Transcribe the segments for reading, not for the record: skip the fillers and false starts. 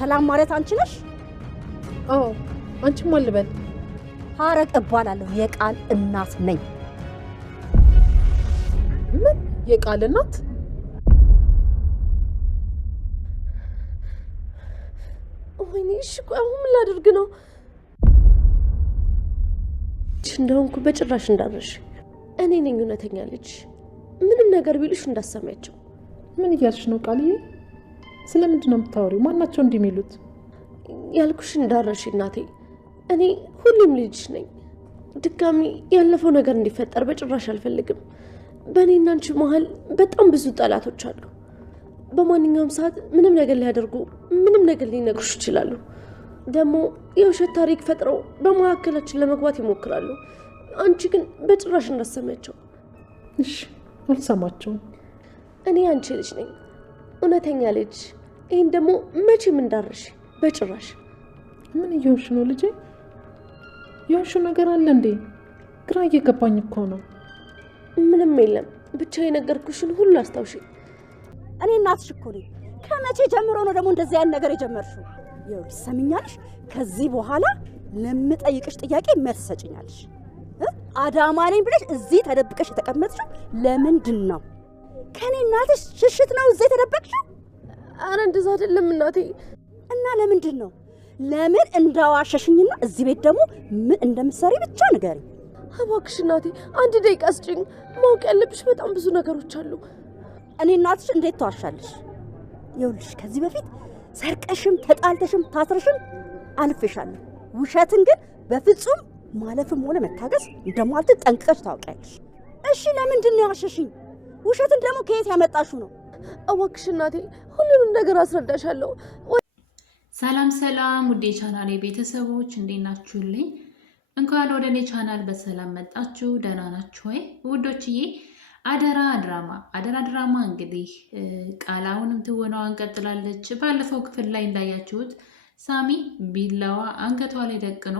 ሰላም ማለት አንቺ ነሽ? አዎ አንቺ ማን ልበል? ሀረግ እባላለሁ። የቃል እናት ነኝ። ምን የቃል እናት? ወይኔ እሺ ቆይ አሁን ምን ላድርግ ነው? እንደሆንኩ በጭራሽ እንዳረሽ እኔ ነኝ እውነተኛ ልጅ። ምንም ነገር ቢሉሽ እንዳሰማያቸው። ምን እያልሽ ነው ቃልዬ? ስለምንድን ነው የምታወሪው? ማናቸው እንዲህ የሚሉት? ያልኩሽ እንዳረሽ እናቴ። እኔ ሁሌም ልጅሽ ነኝ። ድጋሚ ያለፈው ነገር እንዲፈጠር በጭራሽ አልፈልግም። በእኔና አንቺ መሀል በጣም ብዙ ጠላቶች አሉ። በማንኛውም ሰዓት ምንም ነገር ሊያደርጉ ምንም ነገር ሊነግሩሽ ይችላሉ። ደግሞ የውሸት ታሪክ ፈጥረው በመካከላችን ለመግባት ይሞክራሉ። አንቺ ግን በጭራሽ እንዳሰማያቸው። እሺ አልሰማቸውም። እኔ አንቺ ልጅ ነኝ፣ እውነተኛ ልጅ። ይህን ደግሞ መቼም እንዳረሽ በጭራሽ። ምን እየሆንሽ ነው ልጄ? የሆንሽው ነገር አለ እንዴ? ግራ እየገባኝ እኮ ነው። ምንም የለም፣ ብቻ የነገርኩሽን ሁሉ አስታውሺ። እኔ እናትሽ እኮ ነኝ። ከመቼ ጀምሮ ነው ደግሞ እንደዚህ አይነት ነገር የጀመርሽው? ይኸውልሽ ሰሚኛለሽ፣ ከዚህ በኋላ ለምጠይቅሽ ጥያቄ መልስ ሰጪኛለሽ። አዳማ ነኝ ብለሽ እዚህ ተደብቀሽ የተቀመጥሽው ለምንድን ነው? ከኔ እናትሽ ሽሽት ነው እዚህ የተደበቅሽው? አረ እንደዛ አይደለም እናቴ። እና ለምንድን ነው? ለምን እንዳዋሸሽኝና እዚህ ቤት ደግሞ ምን እንደምትሰሪ ብቻ ንገሪኝ። እባክሽ እናቴ አንድ ደቂቃ ስጪኝ። ማወቅ ያለብሽ በጣም ብዙ ነገሮች አሉ። እኔ እናትሽ እንዴት ተዋሻለሽ? ይኸውልሽ ከዚህ በፊት ሰርቀሽም ተጣልተሽም ታስረሽም አልፌሻለሁ። ውሸትን ግን በፍጹም ማለፍም ሆነ መታገስ እንደማልት ጠንቅቀሽ ታውቂያለሽ። እሺ ለምንድን ነው ያዋሸሽኝ? ውሸትን ደግሞ ከየት ያመጣሽው ነው? እባክሽ እናቴ ሁሉንም ነገር አስረዳሻለሁ። ሰላም ሰላም ውዴ ቻናሌ ቤተሰቦች እንዴት ናችሁልኝ? እንኳን ወደ እኔ ቻናል በሰላም መጣችሁ። ደህና ናችሁ ወይ ውዶችዬ? አደራ ድራማ እንግዲህ ቃላውንም ትወናዋን ቀጥላለች። ባለፈው ክፍል ላይ እንዳያችሁት ሳሚ ቢላዋ አንገቷ ላይ ደቅኖ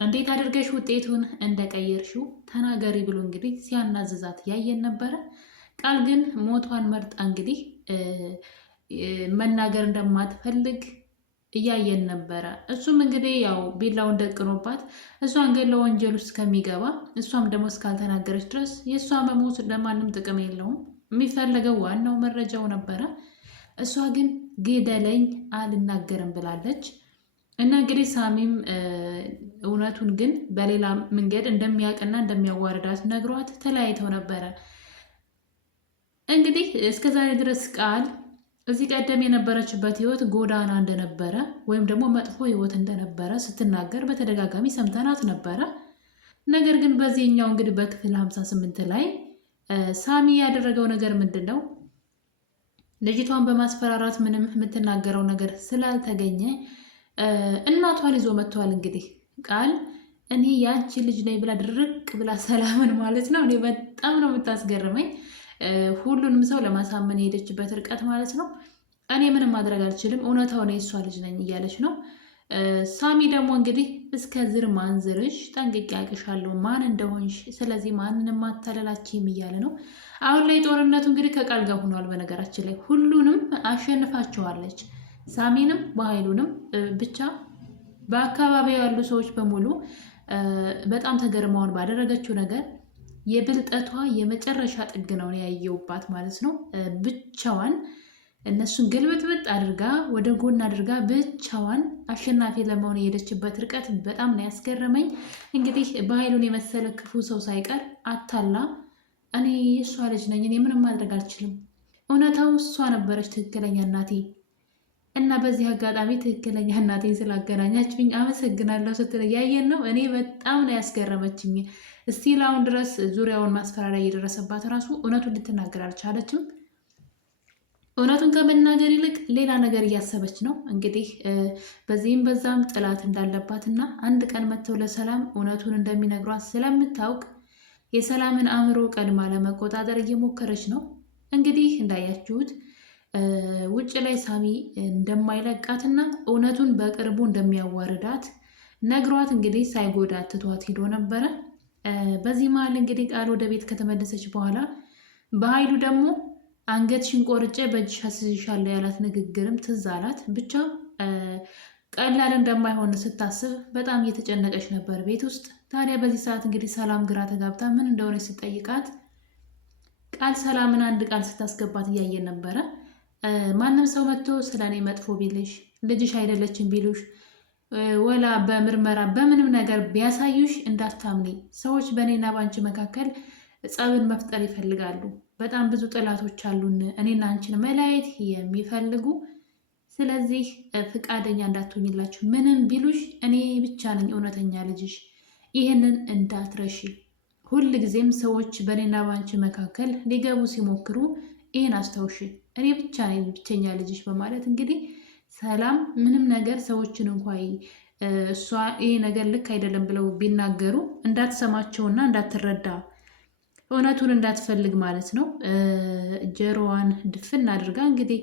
እንዴት አድርገሽ ውጤቱን እንደቀየርሽው ተናገሪ ብሎ እንግዲህ ሲያናዝዛት ያየን ነበረ። ቃል ግን ሞቷን መርጣ እንግዲህ መናገር እንደማትፈልግ እያየን ነበረ። እሱም እንግዲህ ያው ቢላውን ደቅኖባት እሷን ግን ለወንጀል ውስጥ ከሚገባ እሷም ደግሞ እስካልተናገረች ድረስ የእሷ መሞት ለማንም ጥቅም የለውም። የሚፈለገው ዋናው መረጃው ነበረ። እሷ ግን ግደለኝ አልናገርም ብላለች። እና እንግዲህ ሳሚም እውነቱን ግን በሌላ መንገድ እንደሚያውቅና እንደሚያዋርዳት ነግሯት ተለያይተው ነበረ። እንግዲህ እስከዛሬ ድረስ ቃል እዚህ ቀደም የነበረችበት ህይወት ጎዳና እንደነበረ ወይም ደግሞ መጥፎ ህይወት እንደነበረ ስትናገር በተደጋጋሚ ሰምተናት ነበረ። ነገር ግን በዚህኛው እንግዲህ በክፍል 58 ላይ ሳሚ ያደረገው ነገር ምንድን ነው? ልጅቷን በማስፈራራት ምንም የምትናገረው ነገር ስላልተገኘ እናቷን ይዞ መጥቷል። እንግዲህ ቃል እኔ ያንቺ ልጅ ነኝ ብላ ድርቅ ብላ ሰላምን ማለት ነው። እኔ በጣም ነው የምታስገርመኝ። ሁሉንም ሰው ለማሳመን የሄደችበት ርቀት ማለት ነው። እኔ ምንም ማድረግ አልችልም፣ እውነታው ነው የእሷ ልጅ ነኝ እያለች ነው። ሳሚ ደግሞ እንግዲህ እስከ ዝር ማንዝርሽ ጠንቅቄ አውቅሻለሁ ማን እንደሆንሽ፣ ስለዚህ ማንንም ማታለላችም እያለ ነው። አሁን ላይ ጦርነቱ እንግዲህ ከቃል ጋር ሆኗል። በነገራችን ላይ ሁሉንም አሸንፋቸዋለች። ሳሚንም በኃይሉንም ብቻ በአካባቢው ያሉ ሰዎች በሙሉ በጣም ተገርመውን ባደረገችው ነገር የብልጠቷ የመጨረሻ ጥግ ነው ያየውባት ማለት ነው። ብቻዋን እነሱን ግልብጥብጥ አድርጋ ወደ ጎን አድርጋ ብቻዋን አሸናፊ ለመሆን የሄደችበት ርቀት በጣም ነው ያስገረመኝ። እንግዲህ በኃይሉን የመሰለ ክፉ ሰው ሳይቀር አታላ እኔ የእሷ ልጅ ነኝ፣ እኔ ምንም ማድረግ አልችልም፣ እውነታው እሷ ነበረች ትክክለኛ እናቴ እና በዚህ አጋጣሚ ትክክለኛ እናቴን ስላገናኛችሁኝ አመሰግናለሁ ስትል ያየን ነው። እኔ በጣም ነው ያስገረመችኝ። እስቲል አሁን ድረስ ዙሪያውን ማስፈራሪያ እየደረሰባት ራሱ እውነቱን ልትናገር አልቻለችም። እውነቱን ከመናገር ይልቅ ሌላ ነገር እያሰበች ነው። እንግዲህ በዚህም በዛም ጥላት እንዳለባት እና አንድ ቀን መጥተው ለሰላም እውነቱን እንደሚነግሯት ስለምታውቅ የሰላምን አእምሮ ቀድማ ለመቆጣጠር እየሞከረች ነው። እንግዲህ እንዳያችሁት ውጭ ላይ ሳሚ እንደማይለቃትና እውነቱን በቅርቡ እንደሚያዋርዳት ነግሯት እንግዲህ ሳይጎዳት ትቷት ሄዶ ነበረ። በዚህ መሀል እንግዲህ ቃል ወደ ቤት ከተመለሰች በኋላ በኃይሉ ደግሞ አንገትሽን ቆርጬ በእጅሽ አስይዝሻለሁ ያላት ንግግርም ትዝ አላት። ብቻ ቀላል እንደማይሆን ስታስብ በጣም እየተጨነቀች ነበር ቤት ውስጥ። ታዲያ በዚህ ሰዓት እንግዲህ ሰላም ግራ ተጋብታ ምን እንደሆነች ስጠይቃት ቃል ሰላምን አንድ ቃል ስታስገባት እያየን ነበረ። ማንም ሰው መጥቶ ስለ እኔ መጥፎ ቢልሽ፣ ልጅሽ አይደለችም ቢሉሽ፣ ወላ በምርመራ በምንም ነገር ቢያሳዩሽ እንዳታምኒ። ሰዎች በእኔና ባንቺ መካከል ጸብን መፍጠር ይፈልጋሉ። በጣም ብዙ ጠላቶች አሉን እኔና አንቺን መለያየት የሚፈልጉ። ስለዚህ ፍቃደኛ እንዳትሆኝላችሁ። ምንም ቢሉሽ እኔ ብቻ ነኝ እውነተኛ ልጅሽ። ይህንን እንዳትረሺ። ሁል ጊዜም ሰዎች በእኔና ባንቺ መካከል ሊገቡ ሲሞክሩ ይህን አስታውሺ። እኔ ብቻ ነኝ ብቸኛ ልጅሽ በማለት እንግዲህ ሰላም ምንም ነገር ሰዎችን እንኳ እሷ ይሄ ነገር ልክ አይደለም ብለው ቢናገሩ እንዳትሰማቸውና እንዳትረዳ እውነቱን እንዳትፈልግ ማለት ነው። ጆሮዋን ድፍን አድርጋ እንግዲህ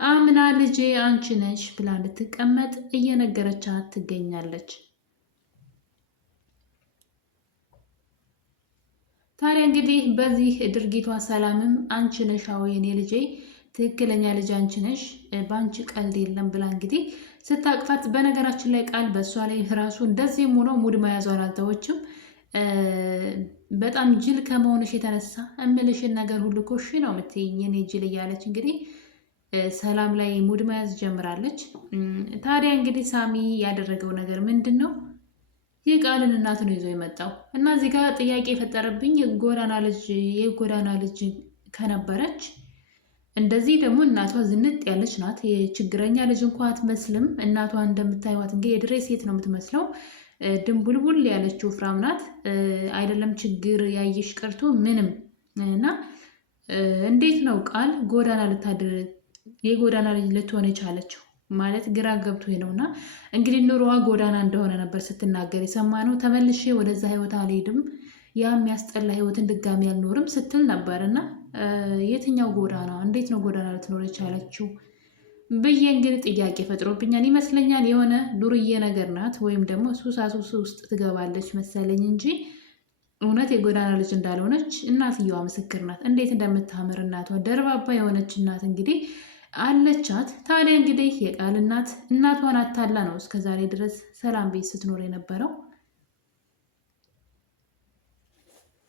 አምና ልጄ አንቺ ነሽ ብላ እንድትቀመጥ እየነገረቻት ትገኛለች። ታዲያ እንግዲህ በዚህ ድርጊቷ ሰላምም አንቺ ነሽ አዎ የኔ ልጄ ትክክለኛ ልጅ አንቺ ነሽ፣ በአንቺ ቀልድ የለም ብላ እንግዲህ ስታቅፋት፣ በነገራችን ላይ ቃል በእሷ ላይ ራሱ እንደዚህም ሆኖ ሙድ መያዟን አልተወችም። በጣም ጅል ከመሆንሽ የተነሳ እምልሽን ነገር ሁሉ እኮ እሺ ነው የምትይኝ የኔ ጅል እያለች እንግዲህ ሰላም ላይ ሙድ መያዝ ጀምራለች። ታዲያ እንግዲህ ሳሚ ያደረገው ነገር ምንድን ነው? የቃልን እናት ነው ይዞ የመጣው እና እዚህ ጋር ጥያቄ የፈጠረብኝ የጎዳና ልጅ ከነበረች እንደዚህ ደግሞ እናቷ ዝንጥ ያለች ናት። የችግረኛ ልጅ እንኳ አትመስልም። እናቷ እንደምታዩት እንግዲህ የድሬ ሴት ነው የምትመስለው። ድንቡልቡል ያለች ወፍራም ናት። አይደለም ችግር ያየሽ ቀርቶ ምንም እና እንዴት ነው ቃል የጎዳና ልጅ ልትሆን የቻለችው? ማለት ግራ ገብቶ ነውና እንግዲህ ኑሮዋ ጎዳና እንደሆነ ነበር ስትናገር የሰማነው። ተመልሼ ወደዛ ህይወት አልሄድም፣ ያ የሚያስጠላ ህይወትን ድጋሚ አልኖርም ስትል ነበር። እና የትኛው ጎዳና እንዴት ነው ጎዳና ልትኖር የቻለችው ብዬ እንግዲህ ጥያቄ ፈጥሮብኛል። ይመስለኛል የሆነ ዱርዬ ነገር ናት ወይም ደግሞ ሱሳሱስ ውስጥ ትገባለች መሰለኝ እንጂ እውነት የጎዳና ልጅ እንዳልሆነች እናትየዋ ምስክር ናት። እንዴት እንደምታምር እናቷ ደርባባ የሆነች እናት እንግዲህ አለቻት። ታዲያ እንግዲህ የቃል እናት እናቷን አታላ ነው እስከዛሬ ድረስ ሰላም ቤት ስትኖር የነበረው።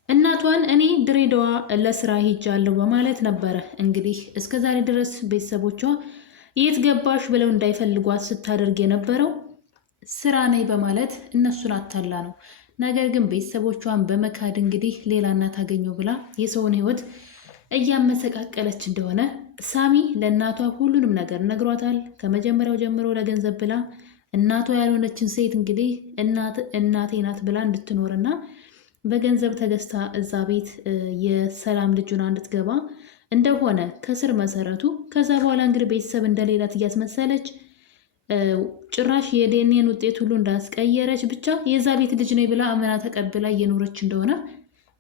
እናቷን እኔ ድሬዳዋ ለስራ ሄጃለሁ በማለት ነበረ እንግዲህ እስከዛሬ ድረስ ቤተሰቦቿ የት ገባሽ ብለው እንዳይፈልጓት ስታደርግ የነበረው ስራ ነኝ በማለት እነሱን አታላ ነው። ነገር ግን ቤተሰቦቿን በመካድ እንግዲህ ሌላ እናት አገኘው ብላ የሰውን ህይወት እያመሰቃቀለች እንደሆነ ሳሚ ለእናቷ ሁሉንም ነገር ነግሯታል። ከመጀመሪያው ጀምሮ ለገንዘብ ብላ እናቷ ያልሆነችን ሴት እንግዲህ እናቴ ናት ብላ እንድትኖርና በገንዘብ ተገዝታ እዛ ቤት የሰላም ልጁና እንድትገባ እንደሆነ ከስር መሰረቱ። ከዛ በኋላ እንግዲህ ቤተሰብ እንደሌላት እያስመሰለች ጭራሽ የዲኤንኤን ውጤት ሁሉ እንዳስቀየረች ብቻ የዛ ቤት ልጅ ነኝ ብላ አመና ተቀብላ እየኖረች እንደሆነ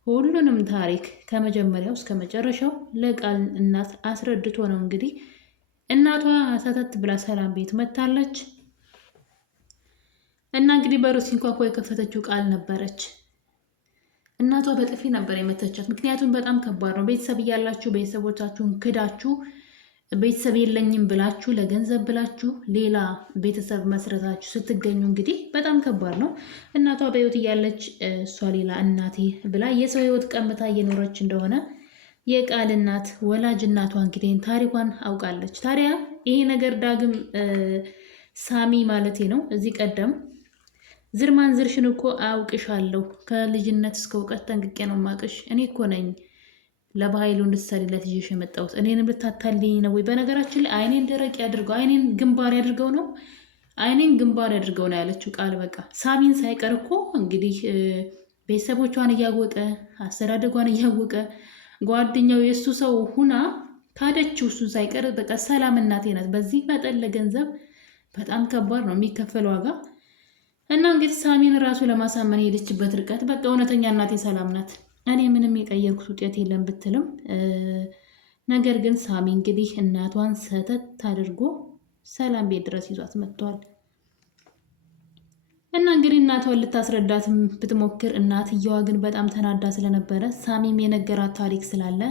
ሁሉንም ታሪክ ከመጀመሪያው እስከ መጨረሻው ለቃል እናት አስረድቶ ነው እንግዲህ እናቷ ሰተት ብላ ሰላም ቤት መታለች። እና እንግዲህ በሩ ሲንኳኳ የከፈተችው ቃል ነበረች። እናቷ በጥፊ ነበር የመተቻት። ምክንያቱም በጣም ከባድ ነው። ቤተሰብ እያላችሁ ቤተሰቦቻችሁን ክዳችሁ ቤተሰብ የለኝም ብላችሁ ለገንዘብ ብላችሁ ሌላ ቤተሰብ መስረታችሁ ስትገኙ እንግዲህ በጣም ከባድ ነው። እናቷ በህይወት እያለች እሷ ሌላ እናቴ ብላ የሰው ህይወት ቀምታ እየኖረች እንደሆነ የቃል እናት ወላጅ እናቷ እንግዲህ ታሪኳን አውቃለች። ታዲያ ይሄ ነገር ዳግም ሳሚ ማለቴ ነው እዚህ ቀደም ዝርማን ዝርሽን እኮ አውቅሻለሁ ከልጅነት እስከ እውቀት ጠንቅቄ ነው ማቅሽ። እኔ እኮ ነኝ ለባህሉ እንድትሰሪለት ይዤሽ የመጣሁት እኔንም ልታታልኝ ነው ወይ? በነገራችን ላይ አይኔን ደረቅ ያድርገው አይኔን ግንባር ያድርገው ነው አይኔን ግንባር ያድርገው ነው ያለችው ቃል። በቃ ሳሚን ሳይቀር እኮ እንግዲህ ቤተሰቦቿን እያወቀ አስተዳደጓን እያወቀ ጓደኛው የእሱ ሰው ሁና ካደችው እሱን ሳይቀር በቃ ሰላም እናቴ ናት። በዚህ መጠን ለገንዘብ በጣም ከባድ ነው የሚከፈል ዋጋ። እና እንግዲህ ሳሚን ራሱ ለማሳመን የሄደችበት ርቀት በቃ እውነተኛ እናቴ ሰላም ናት፣ እኔ ምንም የቀየርኩት ውጤት የለም ብትልም ነገር ግን ሳሚ እንግዲህ እናቷን ሰተት አድርጎ ሰላም ቤት ድረስ ይዟት መጥቷል። እና እንግዲህ እናቷን ልታስረዳትም ብትሞክር እናትየዋ ግን በጣም ተናዳ ስለነበረ ሳሚም የነገራት ታሪክ ስላለ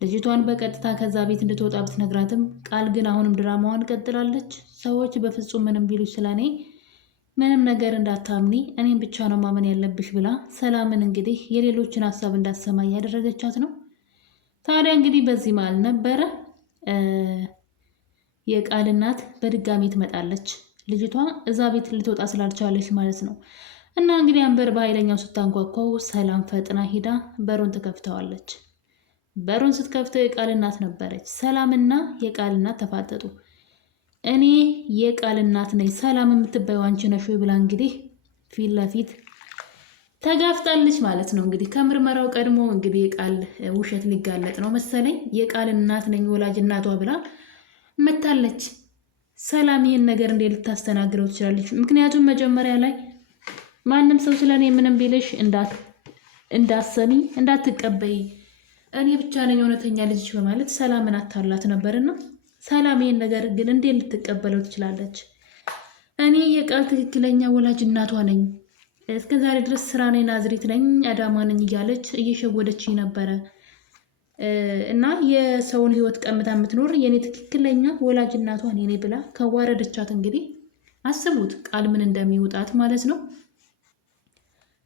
ልጅቷን በቀጥታ ከዛ ቤት እንድትወጣ ብትነግራትም ቃል ግን አሁንም ድራማዋን ቀጥላለች። ሰዎች በፍጹም ምንም ቢሉሽ ስለኔ ምንም ነገር እንዳታምኒ፣ እኔም ብቻ ነው ማመን ያለብሽ ብላ ሰላምን እንግዲህ የሌሎችን ሀሳብ እንዳትሰማ እያደረገቻት ነው። ታዲያ እንግዲህ በዚህ መሀል ነበረ የቃል እናት በድጋሚ ትመጣለች። ልጅቷ እዛ ቤት ልትወጣ ስላልቻለች ማለት ነው። እና እንግዲህ አንበር በኃይለኛው ስታንኳኳው ሰላም ፈጥና ሂዳ በሩን ትከፍተዋለች። በሩን ስትከፍተው የቃል እናት ነበረች። ሰላምና የቃል እናት ተፋጠጡ። እኔ የቃል እናት ነኝ፣ ሰላም የምትባይው አንቺ ነሽ ወይ ብላ እንግዲህ ፊት ለፊት ተጋፍጣለች ማለት ነው። እንግዲህ ከምርመራው ቀድሞ እንግዲህ የቃል ውሸት ሊጋለጥ ነው መሰለኝ። የቃል እናት ነኝ ወላጅ እናቷ ብላ መታለች። ሰላም ይህን ነገር እንዴት ልታስተናግረው ትችላለች? ምክንያቱም መጀመሪያ ላይ ማንም ሰው ስለኔ ምንም ቢልሽ እንዳሰሚ እንዳትቀበይ፣ እኔ ብቻ ነኝ እውነተኛ ልጅሽ በማለት ሰላምን አታላት ነበርና ሰላም ይህን ነገር ግን እንዴት ልትቀበለው ትችላለች? እኔ የቃል ትክክለኛ ወላጅ እናቷ ነኝ፣ እስከ ዛሬ ድረስ ስራ ነኝ፣ ናዝሬት ነኝ፣ አዳማ ነኝ እያለች እየሸወደች ነበረ እና የሰውን ህይወት ቀምታ የምትኖር የኔ ትክክለኛ ወላጅ እናቷ እኔ ብላ ከዋረደቻት እንግዲህ አስቡት ቃል ምን እንደሚውጣት ማለት ነው።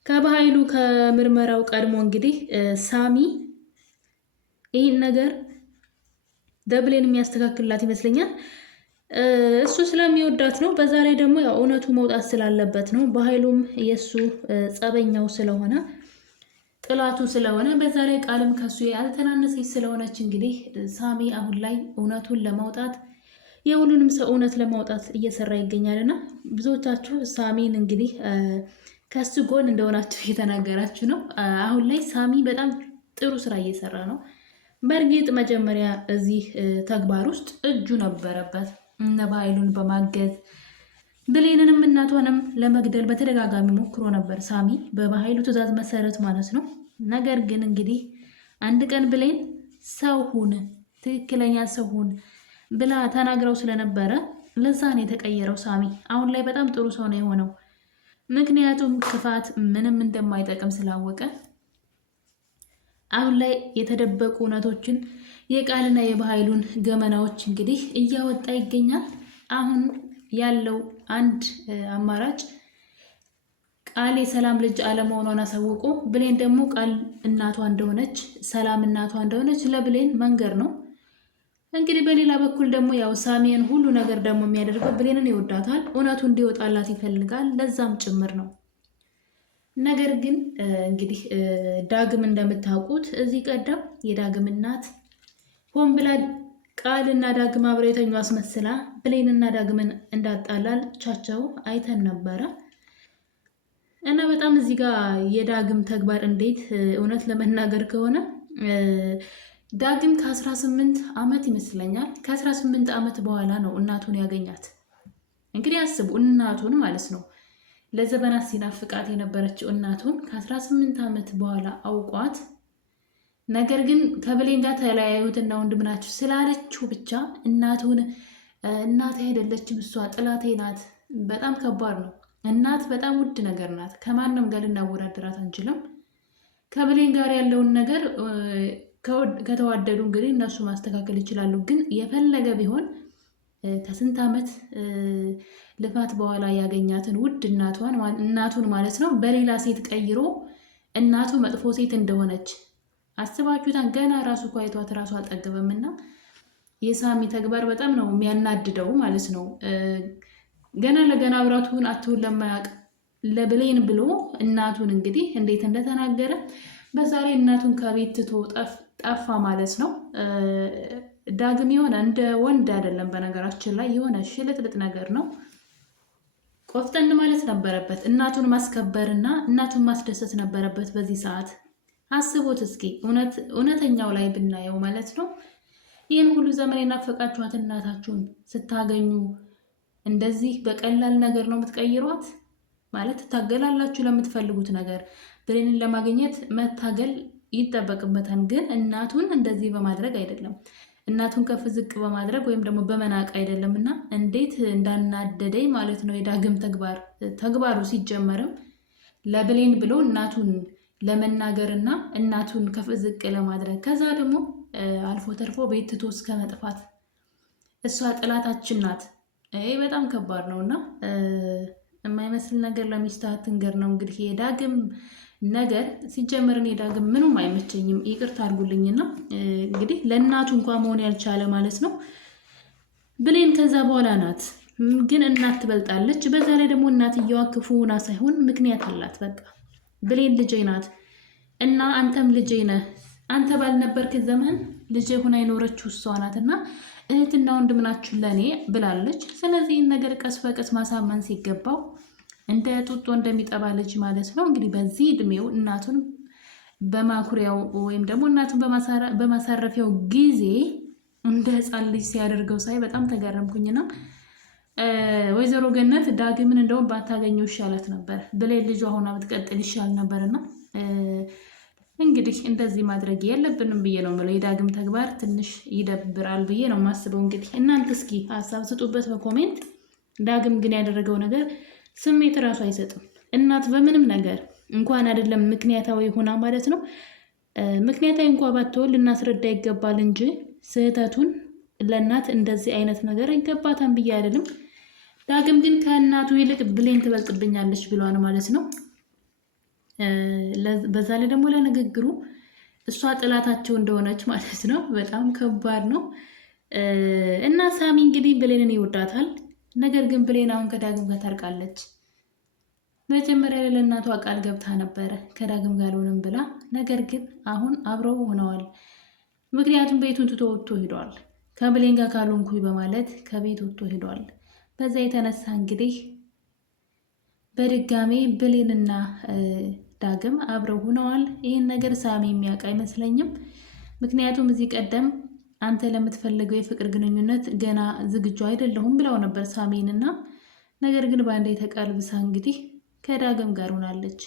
ከበኃይሉ ከምርመራው ቀድሞ እንግዲህ ሳሚ ይህን ነገር ደብሌን የሚያስተካክልላት ይመስለኛል። እሱ ስለሚወዳት ነው። በዛ ላይ ደግሞ ያው እውነቱ መውጣት ስላለበት ነው። በኃይሉም የእሱ ጸበኛው ስለሆነ ጥላቱ ስለሆነ በዛ ላይ ቃልም ከሱ ያልተናነሰች ስለሆነች እንግዲህ ሳሚ አሁን ላይ እውነቱን ለማውጣት የሁሉንም ሰው እውነት ለማውጣት እየሰራ ይገኛልና ብዙዎቻችሁ ሳሚን እንግዲህ ከሱ ጎን እንደሆናችሁ እየተናገራችሁ ነው። አሁን ላይ ሳሚ በጣም ጥሩ ስራ እየሰራ ነው። በእርግጥ መጀመሪያ እዚህ ተግባር ውስጥ እጁ ነበረበት። እነ በኃይሉን በማገዝ ብሌንንም እናቷንም ለመግደል በተደጋጋሚ ሞክሮ ነበር ሳሚ በበኃይሉ ትዕዛዝ መሰረት ማለት ነው። ነገር ግን እንግዲህ አንድ ቀን ብሌን ሰው ሁን፣ ትክክለኛ ሰው ሁን ብላ ተናግረው ስለነበረ ለዛ ነው የተቀየረው ሳሚ። አሁን ላይ በጣም ጥሩ ሰው ነው የሆነው። ምክንያቱም ክፋት ምንም እንደማይጠቅም ስላወቀ አሁን ላይ የተደበቁ እውነቶችን የቃልና የበኃይሉን ገመናዎች እንግዲህ እያወጣ ይገኛል። አሁን ያለው አንድ አማራጭ ቃል የሰላም ልጅ አለመሆኗን አሳውቆ ብሌን ደግሞ ቃል እናቷ እንደሆነች ሰላም እናቷ እንደሆነች ለብሌን መንገር ነው። እንግዲህ በሌላ በኩል ደግሞ ያው ሳሚን ሁሉ ነገር ደግሞ የሚያደርገው ብሌንን ይወዳታል፣ እውነቱ እንዲወጣላት ይፈልጋል፣ ለዛም ጭምር ነው። ነገር ግን እንግዲህ ዳግም እንደምታውቁት እዚህ ቀደም የዳግም እናት ሆን ብላ ቃልና ዳግም አብረው የተኙ አስመስላ ብሌንና ዳግምን እንዳጣላቻቸው አይተን ነበረ እና በጣም እዚህ ጋር የዳግም ተግባር እንዴት እውነት ለመናገር ከሆነ ዳግም ከ18 ዓመት ይመስለኛል ከ18 ዓመት በኋላ ነው እናቱን ያገኛት። እንግዲህ አስቡ እናቱን ማለት ነው። ለዘመናት ሲናፍቃት የነበረችው እናቱን ከ18 ዓመት በኋላ አውቋት፣ ነገር ግን ከብሌን ጋር ተለያዩትና ወንድም ናችሁ ስላለችው ብቻ እናቱን እናቴ አይደለችም እሷ ጥላቴ ናት። በጣም ከባድ ነው። እናት በጣም ውድ ነገር ናት። ከማንም ጋር ልናወዳደራት አንችልም። ከብሌን ጋር ያለውን ነገር ከተዋደዱ እንግዲህ እነሱ ማስተካከል ይችላሉ። ግን የፈለገ ቢሆን ከስንት ዓመት ልፋት በኋላ ያገኛትን ውድ እናቱን ማለት ነው በሌላ ሴት ቀይሮ እናቱ መጥፎ ሴት እንደሆነች አስባችሁታን? ገና ራሱ እኮ አይቷት ራሱ አልጠገበምና የሳሚ ተግባር በጣም ነው የሚያናድደው ማለት ነው። ገና ለገና አብራቱን አትሁን ለማያውቅ ለብሌን ብሎ እናቱን እንግዲህ እንዴት እንደተናገረ በዛ ላይ እናቱን ከቤት ትቶ ጠፋ ማለት ነው። ዳግም የሆነ እንደ ወንድ አይደለም፣ በነገራችን ላይ የሆነ ሽልጥልጥ ነገር ነው። ቆፍጠን ማለት ነበረበት። እናቱን ማስከበርና እናቱን ማስደሰት ነበረበት በዚህ ሰዓት። አስቦት እስኪ እውነተኛው ላይ ብናየው ማለት ነው። ይህን ሁሉ ዘመን የናፈቃችኋት እናታችሁን ስታገኙ እንደዚህ በቀላል ነገር ነው የምትቀይሯት? ማለት ትታገላላችሁ ለምትፈልጉት ነገር። ብሌንን ለማግኘት መታገል ይጠበቅበታል። ግን እናቱን እንደዚህ በማድረግ አይደለም፣ እናቱን ከፍ ዝቅ በማድረግ ወይም ደግሞ በመናቅ አይደለም። እና እንዴት እንዳናደደኝ ማለት ነው የዳግም ተግባሩ ሲጀመርም ለብሌን ብሎ እናቱን ለመናገርና እናቱን ከፍ ዝቅ ለማድረግ ከዛ ደግሞ አልፎ ተርፎ ቤት ትቶ እስከ መጥፋት እሷ ጥላታችን ናት። ይሄ በጣም ከባድ ነው እና የማይመስል ነገር ለሚስት አትንገር ነው እንግዲህ የዳግም ነገር። ሲጀመር እኔ ዳግም ምንም አይመቸኝም፣ ይቅርታ አድርጉልኝና እንግዲህ ለእናቱ እንኳን መሆን ያልቻለ ማለት ነው። ብሌን ከዛ በኋላ ናት ግን እናት ትበልጣለች። በዛ ላይ ደግሞ እናትየዋ ክፉ ሆና ሳይሆን ምክንያት አላት። በቃ ብሌን ልጄ ናት እና አንተም ልጄ ነህ። አንተ ባልነበርክ ዘመን ልጄ ሆና የኖረችው እሷ ናት እና እህትና ወንድም ናችሁ ለእኔ ብላለች። ስለዚህ ነገር ቀስ በቀስ ማሳመን ሲገባው እንደ ጡጦ እንደሚጠባ ልጅ ማለት ነው እንግዲህ በዚህ እድሜው እናቱን በማኩሪያው ወይም ደግሞ እናቱን በማሳረፊያው ጊዜ እንደ ሕፃን ልጅ ሲያደርገው ሳይ በጣም ተገረምኩኝና ወይዘሮ ገነት ዳግምን እንደውም ባታገኘው ይሻላት ነበር። ብሌን ልጇ ሆና ብትቀጥል ይሻል ነበርና እንግዲህ እንደዚህ ማድረግ የለብንም ብዬ ነው የምለው። የዳግም ተግባር ትንሽ ይደብራል ብዬ ነው የማስበው። እንግዲህ እናንተ እስኪ ሀሳብ ስጡበት በኮሜንት። ዳግም ግን ያደረገው ነገር ስሜት እራሱ አይሰጥም። እናት በምንም ነገር እንኳን አይደለም ምክንያታዊ ሆና ማለት ነው ምክንያታዊ እንኳ ባትሆን ልናስረዳ ይገባል እንጂ ስህተቱን ለእናት እንደዚህ አይነት ነገር አይገባታም ብዬ አይደለም። ዳግም ግን ከእናቱ ይልቅ ብሌን ትበልጥብኛለች ብሏል ማለት ነው። በዛ ላይ ደግሞ ለንግግሩ እሷ ጥላታቸው እንደሆነች ማለት ነው። በጣም ከባድ ነው እና ሳሚ እንግዲህ ብሌንን ይወዳታል። ነገር ግን ብሌን አሁን ከዳግም ጋር ታርቃለች። መጀመሪያ ላይ ለእናቷ ቃል ገብታ ነበረ ከዳግም ጋር አልሆንም ብላ። ነገር ግን አሁን አብረው ሆነዋል። ምክንያቱም ቤቱን ትቶ ወጥቶ ሄዷል። ከብሌን ጋር ካልሆንኩኝ በማለት ከቤት ወጥቶ ሄዷል። በዛ የተነሳ እንግዲህ በድጋሜ ብሌንና ዳግም አብረው ሆነዋል። ይህን ነገር ሳሚ የሚያውቅ አይመስለኝም። ምክንያቱም እዚህ ቀደም አንተ ለምትፈልገው የፍቅር ግንኙነት ገና ዝግጁ አይደለሁም ብለው ነበር ሳሚንና፣ ነገር ግን በአንዴ ተቀልብሳ እንግዲህ ከዳግም ጋር ሆናለች።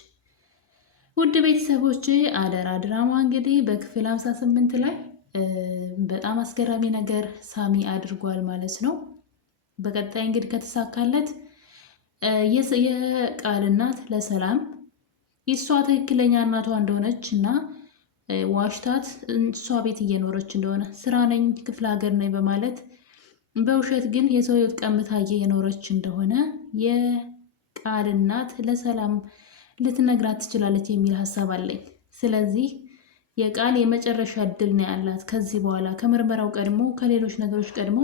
ውድ ቤተሰቦች አደራ ድራማ እንግዲህ በክፍል 58 ላይ በጣም አስገራሚ ነገር ሳሚ አድርጓል ማለት ነው። በቀጣይ እንግዲህ ከተሳካለት የቃል እናት ለሰላም የእሷ ትክክለኛ እናቷ እንደሆነች እና ዋሽታት እሷ ቤት እየኖረች እንደሆነ ስራ ነኝ ክፍለ ሀገር ነኝ በማለት በውሸት ግን የሰው ሕይወት ቀምታ እየኖረች እንደሆነ የቃል እናት ለሰላም ልትነግራት ትችላለች የሚል ሀሳብ አለኝ። ስለዚህ የቃል የመጨረሻ እድል ነው ያላት። ከዚህ በኋላ ከምርመራው ቀድሞ ከሌሎች ነገሮች ቀድሞ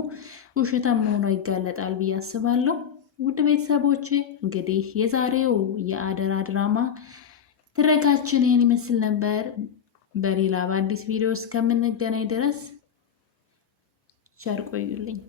ውሸታም መሆኗ ይጋለጣል ብዬ አስባለሁ። ውድ ቤተሰቦች እንግዲህ የዛሬው የአደራ ድራማ ትረካችን ይህን ይመስል ነበር። በሌላ በአዲስ ቪዲዮ እስከምንገናኝ ድረስ ቸር ቆዩልኝ።